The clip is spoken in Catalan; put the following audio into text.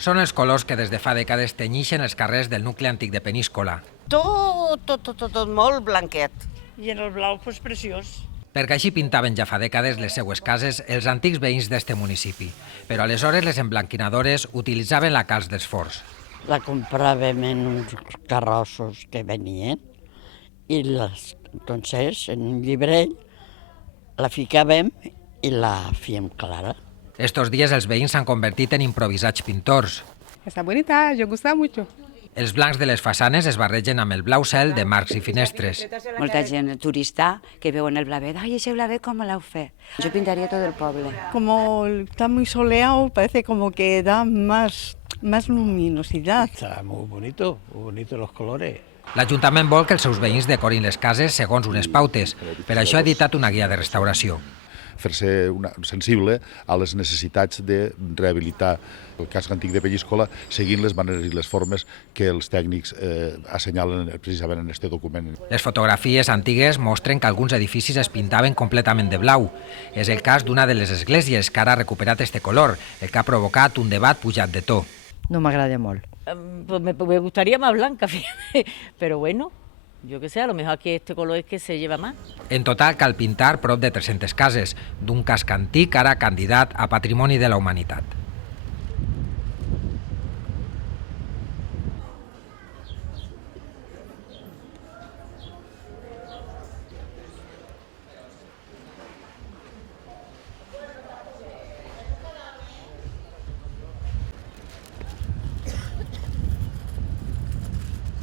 Són els colors que des de fa dècades tenyixen els carrers del nucli antic de Peníscola. Tot molt blanquet. I en el blau, doncs, preciós. Perquè així pintaven ja fa dècades les seues cases els antics veïns d'este municipi. Però aleshores les emblanquinadores utilitzaven la calç dels forns. La compràvem en uns carrossos que venien i entonces en un llibrell la ficàvem i la fèiem clara. Estos dies els veïns s'han convertit en improvisats pintors. Está bonita, yo gusta mucho. Els blancs de les façanes es barregen amb el blau cel de marcs i finestres. Molta gent turista que veuen el blavet. Ai, ese blavet com l'heu fet? Jo pintaria tot el poble. Como está muy soleado, parece como que da más luminosidad. Está muy bonito los colores. L'Ajuntament vol que els seus veïns decorin les cases segons unes pautes. Per això ha editat una guia de restauració. Fer-se sensible a les necessitats de rehabilitar el casc antic de Peníscola seguint les maneres i les formes que els tècnics assenyalen precisament en aquest document. Les fotografies antigues mostren que alguns edificis es pintaven completament de blau. És el cas d'una de les esglésies que ara ha recuperat este color, el que ha provocat un debat pujat de to. No m'agrada molt. Pues me gustaría más blanca, fíjate. Pero bueno, yo que sé, a lo mejor aquí este color es que se lleva más. En total cal pintar prop de 300 cases, d'un casc antic ara candidat a Patrimoni de la Humanitat.